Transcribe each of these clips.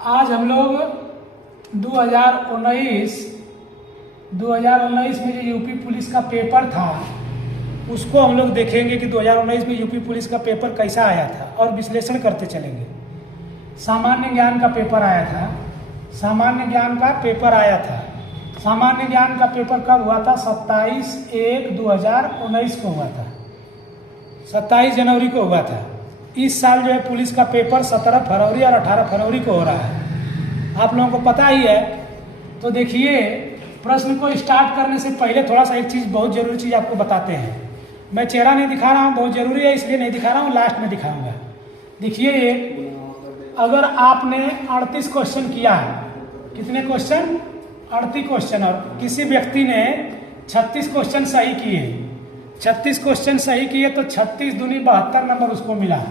आज हम लोग 2019 में जो यूपी पुलिस का पेपर था उसको हम लोग देखेंगे कि 2019 में यूपी पुलिस का पेपर कैसा आया था और विश्लेषण करते चलेंगे। सामान्य ज्ञान का पेपर आया था। सामान्य ज्ञान का पेपर कब हुआ था? 27/1/2019 को हुआ था। 27 जनवरी को हुआ था। इस साल जो है पुलिस का पेपर 17 फरवरी और 18 फरवरी को हो रहा है। आप लोगों को पता ही है। तो देखिए, प्रश्न को स्टार्ट करने से पहले थोड़ा सा एक चीज़, बहुत ज़रूरी चीज़ आपको बताते हैं। मैं चेहरा नहीं दिखा रहा हूँ, बहुत ज़रूरी है इसलिए नहीं दिखा रहा हूँ, लास्ट में दिखाऊंगा। देखिए, ये अगर आपने 38 क्वेश्चन किया है, कितने क्वेश्चन? 38 क्वेश्चन, और किसी व्यक्ति ने 36 क्वेश्चन सही किए, 36 क्वेश्चन सही किए तो 36 दूनी 72 नंबर उसको मिला।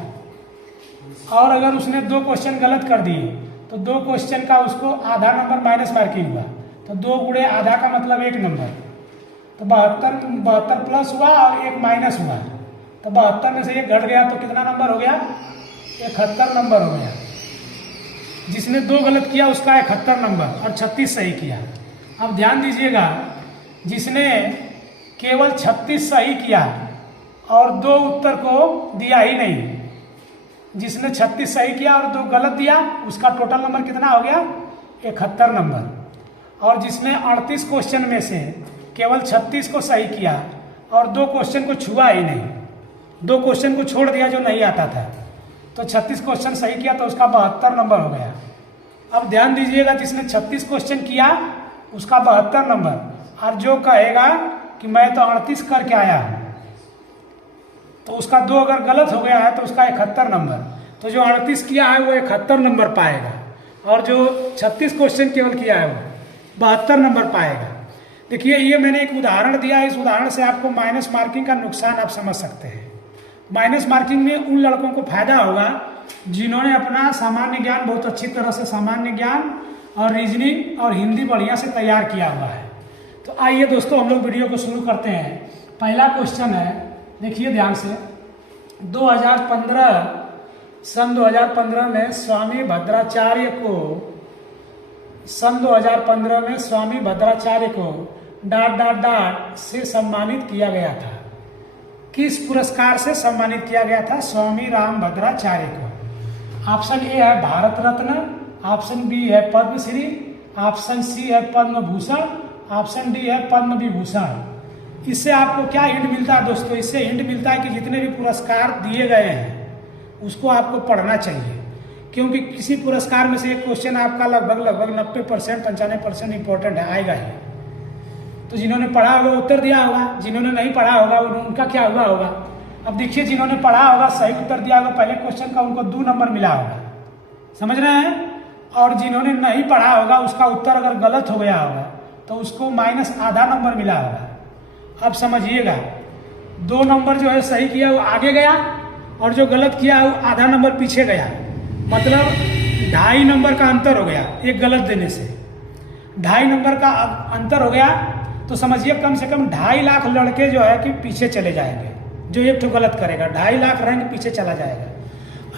और अगर उसने 2 क्वेश्चन गलत कर दिए तो 2 क्वेश्चन का उसको आधा नंबर माइनस मार्किंग हुआ। तो 2 गुणे आधा का मतलब 1 नंबर, तो 72 प्लस हुआ और 1 माइनस हुआ। तो 72 में से 1 घट गया तो कितना नंबर हो गया? 71 नंबर हो गया। जिसने 2 गलत किया उसका 71 नंबर और 36 सही किया। अब ध्यान दीजिएगा, जिसने केवल 36 सही किया और 2 उत्तर को दिया ही नहीं, जिसने 36 सही किया और 2 गलत दिया, उसका टोटल नंबर कितना हो गया? 71 नंबर। और जिसने 38 क्वेश्चन में से केवल 36 को सही किया और 2 क्वेश्चन को छुआ ही नहीं, 2 क्वेश्चन को छोड़ दिया जो नहीं आता था, तो 36 क्वेश्चन सही किया तो उसका 72 नंबर हो गया। अब ध्यान दीजिएगा, जिसने 36 क्वेश्चन किया उसका 72 नंबर, और जो कहेगा कि मैं तो 38 करके आया हूँ, तो उसका 2 अगर गलत हो गया है तो उसका 71 नंबर। तो जो 38 किया है वो 71 नंबर पाएगा, और जो 36 क्वेश्चन केवल किया है वो 72 नंबर पाएगा। देखिए, ये मैंने एक उदाहरण दिया है। इस उदाहरण से आपको माइनस मार्किंग का नुकसान आप समझ सकते हैं। माइनस मार्किंग में उन लड़कों को फायदा होगा जिन्होंने अपना सामान्य ज्ञान बहुत अच्छी तरह से, सामान्य ज्ञान और रीजनिंग और हिंदी बढ़िया से तैयार किया हुआ है। तो आइए दोस्तों, हम लोग वीडियो को शुरू करते हैं। पहला क्वेश्चन है, देखिए ध्यान से। 2015 सन 2015 में स्वामी भद्राचार्य को, सन 2015 में स्वामी भद्राचार्य को ... से सम्मानित किया गया था। किस पुरस्कार से सम्मानित किया गया था स्वामी राम भद्राचार्य को? ऑप्शन ए है भारत रत्न, ऑप्शन बी है पद्मश्री, ऑप्शन सी है पद्म भूषण, ऑप्शन डी है पद्म विभूषण। इससे आपको क्या हिंट मिलता है दोस्तों? इससे हिंट मिलता है कि जितने भी पुरस्कार दिए गए हैं उसको आपको पढ़ना चाहिए, क्योंकि किसी पुरस्कार में से एक क्वेश्चन आपका लगभग 90% 95% इंपॉर्टेंट है, आएगा ही। तो जिन्होंने पढ़ा होगा उत्तर दिया होगा, जिन्होंने नहीं पढ़ा होगा उनका क्या हुआ होगा? अब देखिए, जिन्होंने पढ़ा होगा सही उत्तर दिया होगा पहले क्वेश्चन का, उनको 2 नंबर मिला होगा, समझ रहे हैं? और जिन्होंने नहीं पढ़ा होगा उसका उत्तर अगर गलत हो गया होगा तो उसको माइनस आधा नंबर मिला होगा। अब समझिएगा, 2 नंबर जो है सही किया वो आगे गया और जो गलत किया वो आधा नंबर पीछे गया। मतलब 2.5 नंबर का अंतर हो गया एक गलत देने से। 2.5 नंबर का अंतर हो गया तो समझिए कम से कम 2.5 लाख लड़के जो है कि पीछे चले जाएंगे। जो एक तो गलत करेगा 2.5 लाख रैंक पीछे चला जाएगा।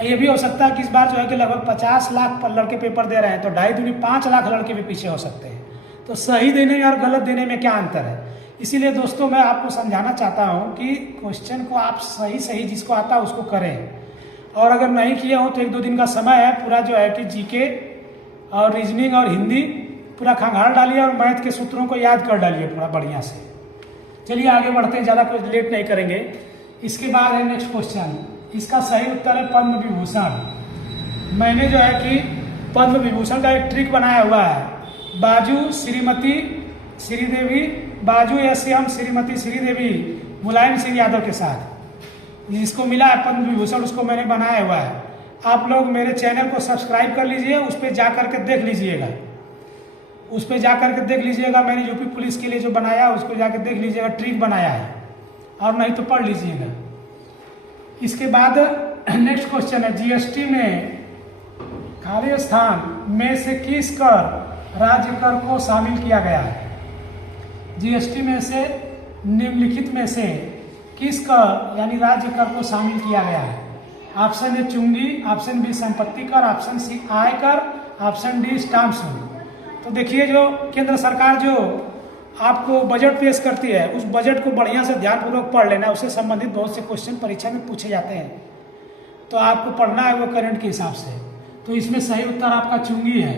ये भी हो सकता है कि इस बार जो है कि लगभग 50 लाख लड़के पेपर दे रहे हैं, तो 2.5 दूनी 5 लाख लड़के भी पीछे हो सकते हैं। तो सही देने और गलत देने में क्या अंतर है? इसीलिए दोस्तों मैं आपको समझाना चाहता हूँ कि क्वेश्चन को आप सही जिसको आता है उसको करें, और अगर नहीं किए हो तो 1-2 दिन का समय है, पूरा जो है कि जीके और रीजनिंग और हिंदी पूरा खंगाल डालिए और मैथ के सूत्रों को याद कर डालिए पूरा बढ़िया से। चलिए आगे बढ़ते हैं, ज़्यादा कुछ लेट नहीं करेंगे। इसके बाद है नेक्स्ट क्वेश्चन। इसका सही उत्तर है पद्म विभूषण। मैंने जो है कि पद्म विभूषण का एक ट्रिक बनाया हुआ है। बाजू श्रीमती श्रीदेवी, बाजू एस.एम. श्रीमती श्रीदेवी मुलायम सिंह यादव के साथ जिसको मिला है पद्म विभूषण, उसको मैंने बनाया हुआ है। आप लोग मेरे चैनल को सब्सक्राइब कर लीजिए, उस पर जा करके देख लीजिएगा, मैंने यूपी पुलिस के लिए जो बनाया है उसको जाकर देख लीजिएगा, ट्रिक बनाया है, और नहीं तो पढ़ लीजिएगा। इसके बाद नेक्स्ट क्वेश्चन है, जीएसटी में खाली स्थान में से किस कर राज्य कर को शामिल किया गया है? जीएसटी में से निम्नलिखित में से किस कर यानी राज्य कर को शामिल किया गया है? ऑप्शन ए चुंगी, ऑप्शन बी संपत्ति कर, ऑप्शन सी आय कर, ऑप्शन डी स्टाम्प शुल्क। तो देखिए जो केंद्र सरकार जो आपको बजट पेश करती है उस बजट को बढ़िया से ध्यानपूर्वक पढ़ लेना, उससे संबंधित बहुत से क्वेश्चन परीक्षा में पूछे जाते हैं, तो आपको पढ़ना है वो करंट के हिसाब से। तो इसमें सही उत्तर आपका चुंगी है।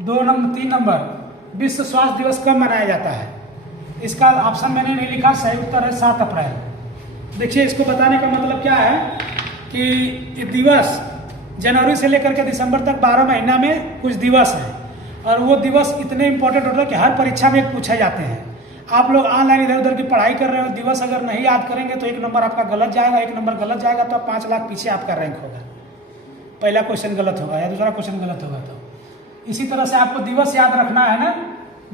3 नंबर विश्व स्वास्थ्य दिवस कब मनाया जाता है? इसका ऑप्शन मैंने नहीं लिखा, सही उत्तर है 7 अप्रैल। देखिए इसको बताने का मतलब क्या है कि ये दिवस जनवरी से लेकर के दिसंबर तक 12 महीना में कुछ दिवस हैं, और वो दिवस इतने इंपॉर्टेंट होते हैं कि हर परीक्षा में पूछे जाते हैं। आप लोग ऑनलाइन इधर उधर की पढ़ाई कर रहे हो, दिवस अगर नहीं याद करेंगे तो 1 नंबर आपका गलत जाएगा, 1 नंबर गलत जाएगा तो 5 लाख पीछे आपका रैंक होगा। पहला क्वेश्चन गलत होगा या दूसरा क्वेश्चन गलत होगा। तो इसी तरह से आपको दिवस याद रखना है ना,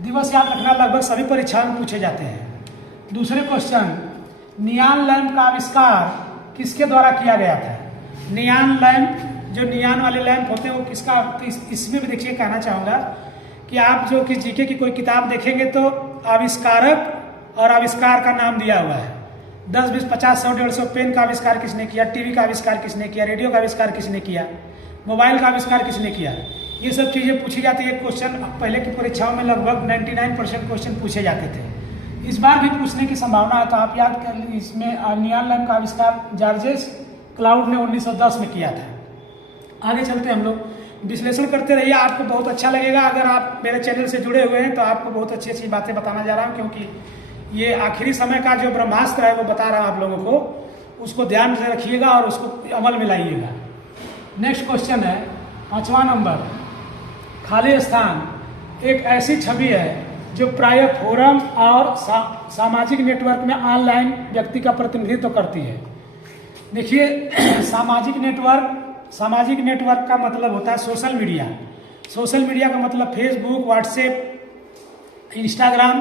दिवस याद रखना लगभग सभी परीक्षाओं में पूछे जाते हैं। दूसरे क्वेश्चन, नियान लैंप का आविष्कार किसके द्वारा किया गया था? नियान लैंप, जो नियान वाले लैंप होते हैं वो किसका, तो इसमें भी देखिए कहना चाहूँगा कि आप जो कि जीके की कोई किताब देखेंगे तो आविष्कारक और आविष्कार का नाम दिया हुआ है। 10, 20, 50, 100, 150 पेन का आविष्कार किसने किया, टीवी का आविष्कार किसने किया, रेडियो का आविष्कार किसने किया, मोबाइल का आविष्कार किसने किया, ये सब चीज़ें पूछी जाती है। क्वेश्चन पहले की परीक्षाओं में लगभग 99% क्वेश्चन पूछे जाते थे, इस बार भी पूछने की संभावना है, तो आप याद कर लीजिए। इसमें नियान लैंप का आविष्कार जॉर्जेस क्लाउड ने 1910 में किया था। आगे चलते हैं हम लोग, विश्लेषण करते रहिए, आपको बहुत अच्छा लगेगा। अगर आप मेरे चैनल से जुड़े हुए हैं तो आपको बहुत अच्छी अच्छी बातें बताना जा रहा हूँ, क्योंकि ये आखिरी समय का जो ब्रह्मास्त्र है वो बता रहा हूँ आप लोगों को, उसको ध्यान से रखिएगा और उसको अमल में लाइएगा। नेक्स्ट क्वेश्चन है 5वां नंबर, खाली स्थान एक ऐसी छवि है जो प्रायः फोरम और सामाजिक नेटवर्क में ऑनलाइन व्यक्ति का प्रतिनिधित्व करती है। देखिए सामाजिक नेटवर्क का मतलब होता है सोशल मीडिया। सोशल मीडिया का मतलब फेसबुक, व्हाट्सएप, इंस्टाग्राम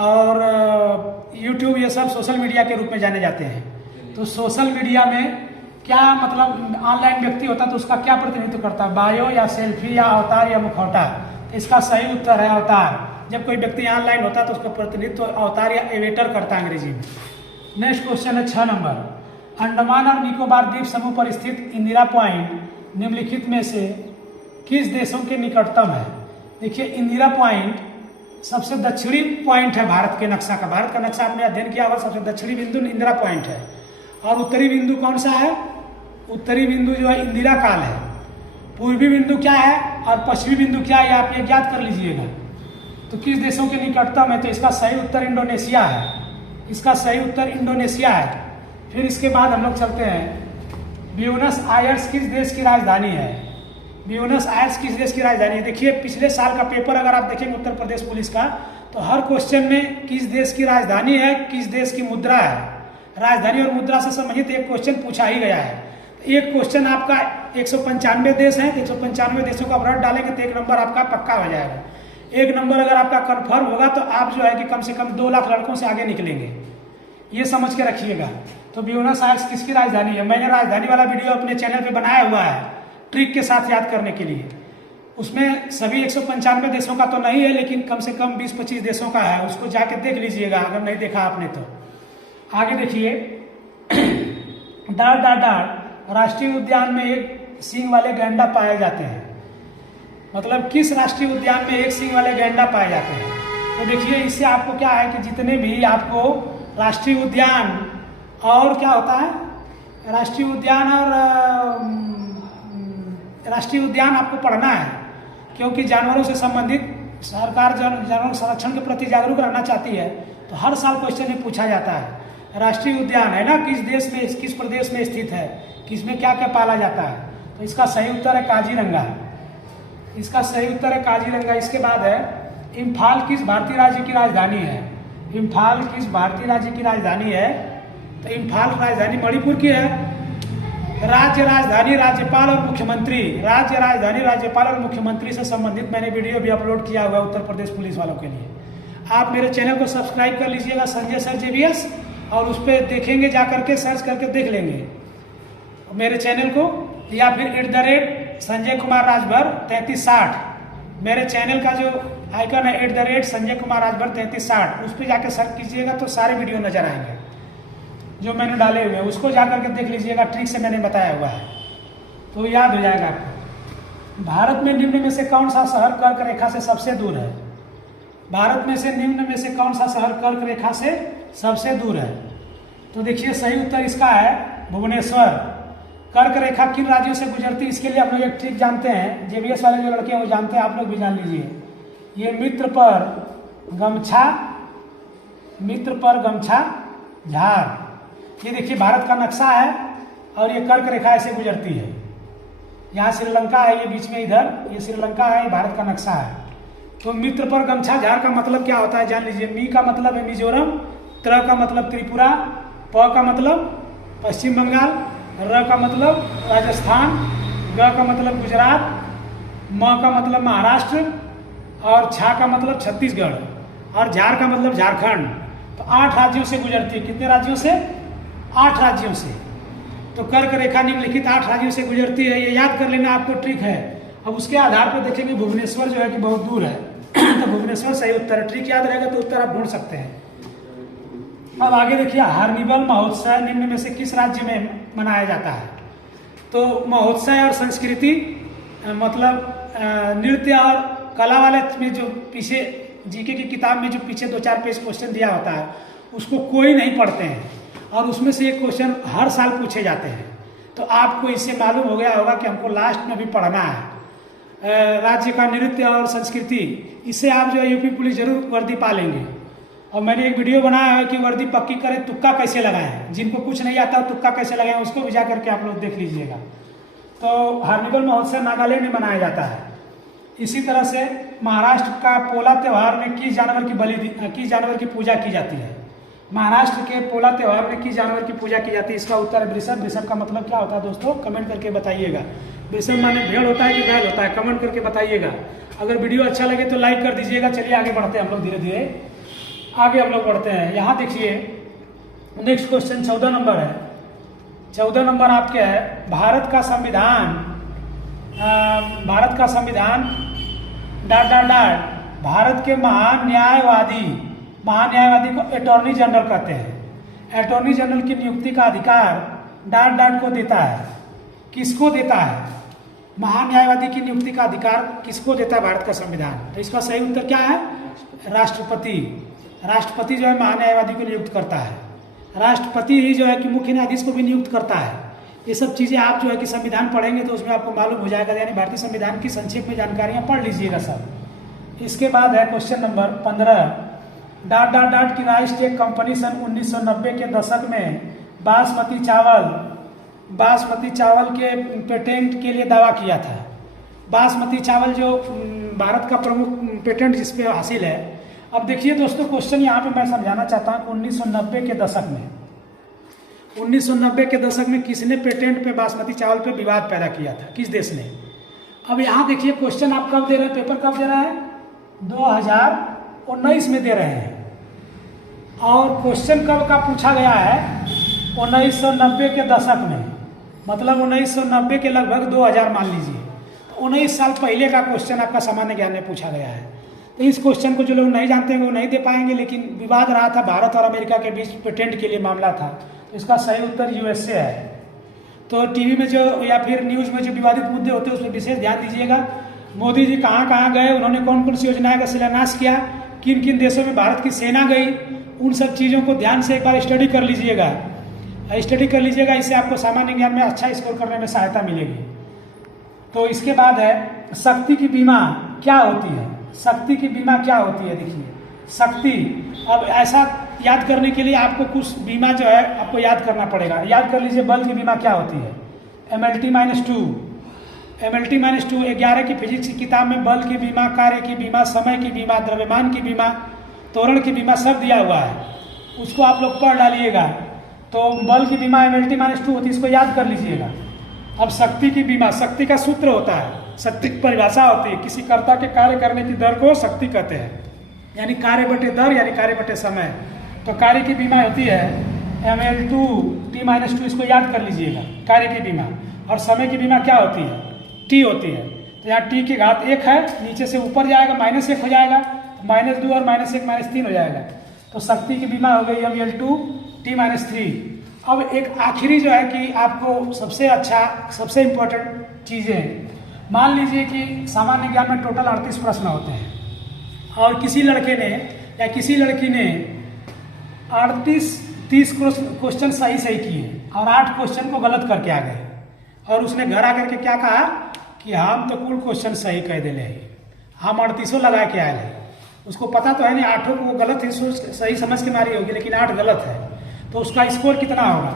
और यूट्यूब, ये सब सोशल मीडिया के रूप में जाने जाते हैं। तो सोशल मीडिया में क्या मतलब ऑनलाइन व्यक्ति होता है तो उसका क्या प्रतिनिधित्व करता है, बायो या सेल्फी या अवतार या मुखौटा? तो इसका सही उत्तर है अवतार। जब कोई व्यक्ति ऑनलाइन होता है तो उसका प्रतिनिधित्व अवतार या एवेटर करता है अंग्रेजी में। नेक्स्ट क्वेश्चन है 6 नंबर, अंडमान और निकोबार द्वीप समूह पर स्थित इंदिरा पॉइंट निम्नलिखित में से किस देशों के निकटतम है? देखिए इंदिरा पॉइंट सबसे दक्षिणी पॉइंट है भारत के नक्शा का। भारत का नक्शा आपने अध्ययन किया होगा, सबसे दक्षिणी बिंदु इंदिरा पॉइंट है। और उत्तरी बिंदु कौन सा है? उत्तरी बिंदु जो है इंदिरा काल है। पूर्वी बिंदु क्या है और पश्चिमी बिंदु क्या है, आप ये ज्ञात कर लीजिएगा। तो किस देशों के निकटतम है? तो इसका सही उत्तर इंडोनेशिया है। इसका सही उत्तर इंडोनेशिया है। फिर इसके बाद हम लोग चलते हैं, ब्यूनस आयर्स किस देश की राजधानी है? ब्यूनस आयर्स किस देश की राजधानी है? देखिए पिछले साल का पेपर अगर आप देखेंगे उत्तर प्रदेश पुलिस का, तो हर क्वेश्चन में किस देश की राजधानी है, किस देश की मुद्रा है, राजधानी और मुद्रा से संबंधित एक क्वेश्चन पूछा ही गया है। एक क्वेश्चन आपका 195 देश हैं, 195 देशों का व्रत डालेंगे तो 1 नंबर आपका पक्का हो जाएगा। 1 नंबर अगर आपका कंफर्म होगा तो आप जो है कि कम से कम 2 लाख लड़कों से आगे निकलेंगे, ये समझ के रखिएगा। तो ब्यूनस आयर्स किसकी राजधानी है? मैंने राजधानी वाला वीडियो अपने चैनल पे बनाया हुआ है ट्रिक के साथ याद करने के लिए। उसमें सभी 195 देशों का तो नहीं है, लेकिन कम से कम 20-25 देशों का है, उसको जाके देख लीजिएगा अगर नहीं देखा आपने तो। आगे देखिए, डार राष्ट्रीय उद्यान में एक सींग वाले गैंडा पाए जाते हैं। मतलब किस राष्ट्रीय उद्यान में एक सींग वाले गैंडा पाए जाते हैं? तो देखिए इससे आपको क्या है कि जितने भी आपको राष्ट्रीय उद्यान और क्या होता है, राष्ट्रीय उद्यान आपको पढ़ना है, क्योंकि जानवरों से संबंधित सरकार जानवर संरक्षण के प्रति जागरूक रहना चाहती है। तो हर साल क्वेश्चन में पूछा जाता है राष्ट्रीय उद्यान है ना, किस देश में, किस प्रदेश में स्थित है, किसमें क्या क्या पाला जाता है? तो इसका सही उत्तर है काजीरंगा। इसका सही उत्तर है काजीरंगा। इसके बाद है, इम्फाल किस भारतीय राज्य की राजधानी है? इम्फाल किस भारतीय राज्य की राजधानी है? तो इम्फाल राजधानी मणिपुर की है। राज्य राजधानी, राज्यपाल और मुख्यमंत्री, राज्य राजधानी, राज्यपाल और मुख्यमंत्री से संबंधित मैंने वीडियो भी अपलोड किया हुआ है उत्तर प्रदेश पुलिस वालों के लिए। आप मेरे चैनल को सब्सक्राइब कर लीजिएगा, संजय सर JVS, और उस पर देखेंगे, जा करके सर्च करके देख लेंगे मेरे चैनल को, या फिर @संजय कुमार राजभर 3360 मेरे चैनल का जो आइकन है संजय कुमार राजभर 3360, उस पर जाकर सर्च कीजिएगा तो सारे वीडियो नजर आएंगे जो मैंने डाले हुए हैं। उसको जा करके देख लीजिएगा, ट्रिक से मैंने बताया हुआ है, तो याद हो जाएगा आपको। भारत में निम्न में से कौन सा शहर कर्क रेखा से सबसे दूर है? भारत में से निम्न में से कौन सा शहर कर्क रेखा से सबसे दूर है? तो देखिए सही उत्तर इसका है भुवनेश्वर। कर्क रेखा किन राज्यों से गुजरती है? इसके लिए आप लोग एक ट्रिक जानते हैं, जेबीएस वाले जो लड़के हैं वो जानते हैं, आप लोग भी जान लीजिए। ये मित्र पर गमछा झार। ये देखिए भारत का नक्शा है और ये कर्क रेखा ऐसे गुजरती है। यहाँ श्रीलंका है, ये बीच में इधर ये श्रीलंका है, ये भारत का नक्शा है। तो मित्र पर गमछा झार का मतलब क्या होता है जान लीजिए। मी का मतलब है मिजोरम, त्र का मतलब त्रिपुरा, प का मतलब पश्चिम बंगाल, र का मतलब राजस्थान, ग का मतलब गुजरात, म का मतलब महाराष्ट्र और छा का मतलब छत्तीसगढ़ और झार का मतलब झारखंड। तो 8 राज्यों से गुजरती है। कितने राज्यों से? 8 राज्यों से। तो कर्क रेखा निम्नलिखित 8 राज्यों से गुजरती है। ये याद कर लेना आपको ट्रिक है। अब उसके आधार पर देखेंगे भुवनेश्वर जो है कि बहुत दूर है तो भुवनेश्वर सही उत्तर है। ट्रिक याद रहेगा तो उत्तर आप ढूंढ सकते हैं। अब आगे देखिए हार्निवल महोत्सव निम्न में से किस राज्य में मनाया जाता है? तो महोत्सव और संस्कृति मतलब नृत्य और कला वाले में जो पीछे जीके की किताब में जो पीछे 2-4 पेज क्वेश्चन दिया होता है उसको कोई नहीं पढ़ते हैं और उसमें से एक क्वेश्चन हर साल पूछे जाते हैं। तो आपको इससे मालूम हो गया होगा कि हमको लास्ट में भी पढ़ना है राज्य का नृत्य और संस्कृति। इससे आप जो है यूपी पुलिस जरूर वर्दी पा लेंगे। और मैंने एक वीडियो बनाया है कि वर्दी पक्की करें, तुक्का कैसे लगाएं। जिनको कुछ नहीं आता तुक्का कैसे लगाएं उसको भी जा करके आप लोग देख लीजिएगा। तो हार्निवल महोत्सव नागालैंड में मनाया जाता है। इसी तरह से महाराष्ट्र का पोला त्योहार में किस जानवर की पूजा की जाती है? महाराष्ट्र के पोला त्योहार में किस जानवर की पूजा की जाती है? इसका उत्तर है वृषभ। वृषभ का मतलब क्या होता है दोस्तों? कमेंट करके बताइएगा। वृषभ माने भेड़ होता है कि बैल होता है? कमेंट करके बताइएगा। अगर वीडियो अच्छा लगे तो लाइक कर दीजिएगा। चलिए आगे बढ़ते हैं हम लोग, धीरे धीरे आगे हम लोग बढ़ते हैं। यहाँ देखिए नेक्स्ट क्वेश्चन 14 नंबर है। 14 नंबर आपके है भारत का संविधान भारत के महान न्यायवादी को अटॉर्नी जनरल कहते हैं। अटॉर्नी जनरल की नियुक्ति का अधिकार को देता है। किसको देता है? महान न्यायवादी की नियुक्ति का अधिकार किसको देता है भारत का संविधान? तो इसका सही उत्तर क्या है? राष्ट्रपति। राष्ट्रपति जो है महान न्यायवादी को नियुक्त करता है। राष्ट्रपति ही जो है कि मुख्य न्यायाधीश को भी नियुक्त करता है। ये सब चीज़ें आप जो है कि संविधान पढ़ेंगे तो उसमें आपको मालूम हो जाएगा। यानी भारतीय संविधान की संक्षेप में जानकारियाँ पढ़ लीजिएगा सब। इसके बाद है क्वेश्चन नंबर 15। किनाइस्ट टेक कंपनी सन 1990 के दशक में बासमती चावल के पेटेंट के लिए दावा किया था। बासमती चावल जो भारत का प्रमुख पेटेंट जिस पे हासिल है। अब देखिए दोस्तों क्वेश्चन यहाँ पे मैं समझाना चाहता हूँ कि 1990 के दशक में किसने पेटेंट पे बासमती चावल पे विवाद पैदा किया था? किस देश ने? अब यहाँ देखिए क्वेश्चन आप कब दे रहे हैं, पेपर कब दे रहा है? 2019 में दे रहे हैं। और क्वेश्चन कब का पूछा गया है? 1990 के दशक में, मतलब 1990 के लगभग 2000 मान लीजिए। 19 साल पहले का क्वेश्चन आपका सामान्य ज्ञान में पूछा गया है। तो इस क्वेश्चन को जो लोग नहीं जानते हैं वो नहीं दे पाएंगे, लेकिन विवाद रहा था भारत और अमेरिका के बीच पेटेंट के लिए मामला था। तो इसका सही उत्तर यूएसए है। तो टीवी में जो या फिर न्यूज़ में जो विवादित मुद्दे होते हैं उसमें विशेष ध्यान दीजिएगा। मोदी जी कहाँ कहाँ गए, उन्होंने कौन कौन सी योजनाएं का शिलान्यास किया, किन किन देशों में भारत की सेना गई, उन सब चीज़ों को ध्यान से एक बार स्टडी कर लीजिएगा। इससे आपको सामान्य ज्ञान में अच्छा स्कोर करने में सहायता मिलेगी। तो इसके बाद है शक्ति की बीमा क्या होती है? शक्ति की बीमा क्या होती है? देखिए शक्ति, अब ऐसा याद करने के लिए आपको कुछ बीमा जो है आपको याद करना पड़ेगा। याद कर लीजिए बल की बीमा क्या होती है? MLT-2। MLT-2 11 की फिजिक्स की किताब में बल की बीमा, कार्य की बीमा, समय की बीमा, द्रव्यमान की बीमा, त्वरण की बीमा सब दिया हुआ है। उसको आप लोग पढ़ डालिएगा। तो बल की बीमा MLT-2 होती है, इसको याद कर लीजिएगा। अब शक्ति की बीमा, शक्ति का सूत्र होता है, शक्ति की परिभाषा होती है, किसी कर्ता के कार्य करने की दर को शक्ति कहते हैं, यानी कार्य बटे दर यानी कार्य बटे समय। तो कार्य की बीमा होती है ML2T-2, इसको याद कर लीजिएगा कार्य की बीमा। और समय की बीमा क्या होती है? T होती है। तो यहाँ T की घात 1 है, नीचे से ऊपर जाएगा -1 हो जाएगा, -2 और -1 -3 हो जाएगा। तो शक्ति की बीमा हो गई ML2T-3। अब एक आखिरी जो है कि आपको सबसे इम्पोर्टेंट चीज़ें मान लीजिए कि सामान्य ज्ञान में टोटल 38 प्रश्न होते हैं और किसी लड़के ने या किसी लड़की ने 30 क्वेश्चन सही किए और 8 क्वेश्चन को गलत करके आ गए और उसने घर आकर के क्या कहा कि हम तो कुल क्वेश्चन सही कह दिले हैं, हम 38 लगा के आए हैं। उसको पता तो है नहीं 8 को वो गलत है, सही समझ के मारी होगी, लेकिन 8 गलत है, तो उसका स्कोर कितना होगा?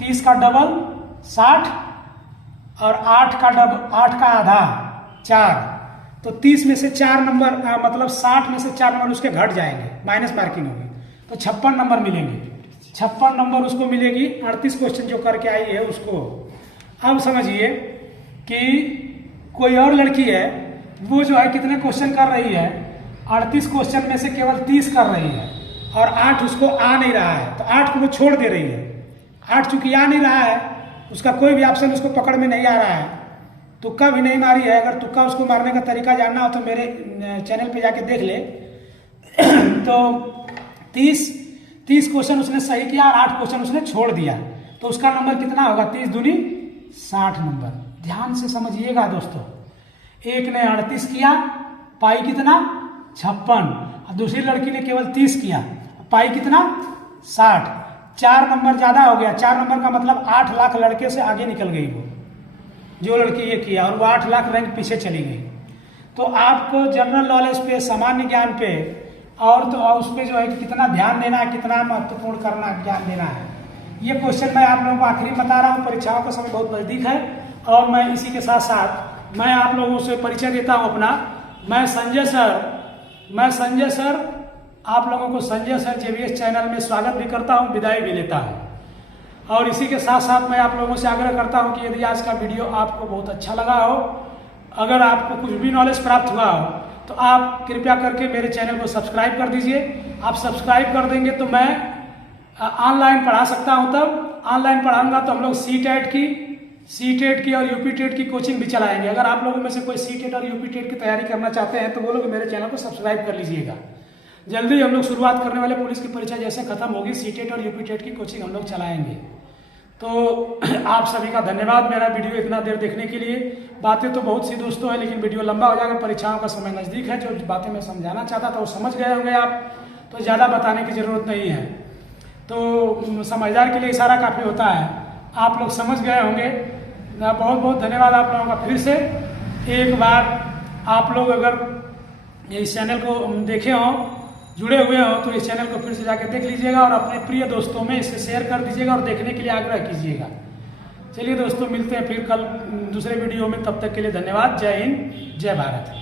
30 का डबल 60 और 8 का आधा 4, तो 30 में से 4 नंबर मतलब 60 में से 4 नंबर उसके घट जाएंगे, माइनस मार्किंग होगी, तो 56 नंबर मिलेंगे। 56 नंबर उसको मिलेगी 38 क्वेश्चन जो करके आई है उसको। अब समझिए कि कोई और लड़की है, वो जो है कितने क्वेश्चन कर रही है? 38 क्वेश्चन में से केवल 30 कर रही है और 8 उसको आ नहीं रहा है, तो 8 को वो छोड़ दे रही है। 8 चूंकि आ नहीं रहा है, उसका कोई भी ऑप्शन उसको पकड़ में नहीं आ रहा है, तुक्का भी नहीं मारी है। अगर तुक्का उसको मारने का तरीका जानना हो तो मेरे चैनल पे जाके देख ले। तो 30 क्वेश्चन उसने सही किया और 8 क्वेश्चन उसने छोड़ दिया, तो उसका नंबर कितना होगा? 30 दूनी 60 नंबर। ध्यान से समझिएगा दोस्तों, एक ने 38 किया, पाई कितना? 56, और दूसरी लड़की ने केवल 30 किया, पाई कितना? 60। 4 नंबर ज्यादा हो गया। 4 नंबर का मतलब 8 लाख लड़के से आगे निकल गई वो, जो लड़की ये किया, और वो 8 लाख रैंक पीछे चली गई। तो आपको जनरल नॉलेज पे, सामान्य ज्ञान पे और तो और उस पर जो है कि कितना ध्यान देना है, कितना महत्वपूर्ण करना ज्ञान देना है, ये क्वेश्चन मैं आप लोगों को आखिरी बता रहा हूँ। परीक्षाओं का समय बहुत नज़दीक है और मैं इसी के साथ साथ मैं आप लोगों से परिचय देता हूँ अपना। मैं संजय सर आप लोगों को संजय सर JVS चैनल में स्वागत भी करता हूँ, विदाई भी लेता हूँ। और इसी के साथ साथ मैं आप लोगों से आग्रह करता हूँ कि यदि आज का वीडियो आपको बहुत अच्छा लगा हो, अगर आपको कुछ भी नॉलेज प्राप्त हुआ हो, तो आप कृपया करके मेरे चैनल को सब्सक्राइब कर दीजिए। आप सब्सक्राइब कर देंगे तो मैं ऑनलाइन पढ़ा सकता हूँ। तब ऑनलाइन पढ़ाऊंगा तो हम लोग सी-टेट की और यूपी-टेट की कोचिंग भी चलाएंगे। अगर आप लोगों में से कोई सी-टेट और यूपी-टेट की तैयारी करना चाहते हैं तो वो लोग मेरे चैनल को सब्सक्राइब कर लीजिएगा। जल्दी हम लोग शुरुआत करने वाले पुलिस की परीक्षा जैसे खत्म होगी, सी-टेट और यूपी-टेट की कोचिंग हम लोग चलाएंगे। तो आप सभी का धन्यवाद मेरा वीडियो इतना देर देखने के लिए। बातें तो बहुत सी दोस्तों हैं, लेकिन वीडियो लंबा हो जाएगा, परीक्षाओं का समय नज़दीक है। जो बातें मैं समझाना चाहता था वो समझ गए होंगे आप, तो ज़्यादा बताने की ज़रूरत नहीं है। तो समझदार के लिए इशारा काफ़ी होता है, आप लोग समझ गए होंगे। बहुत बहुत धन्यवाद आप लोगों का। फिर से एक बार आप लोग अगर इस चैनल को देखे हों, जुड़े हुए हो, तो इस चैनल को फिर से जाकर देख लीजिएगा और अपने प्रिय दोस्तों में इसे शेयर कर दीजिएगा और देखने के लिए आग्रह कीजिएगा। चलिए दोस्तों, मिलते हैं फिर कल दूसरे वीडियो में। तब तक के लिए धन्यवाद। जय हिंद, जय भारत।